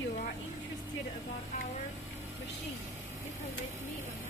you are interested about our machine, you can reach me on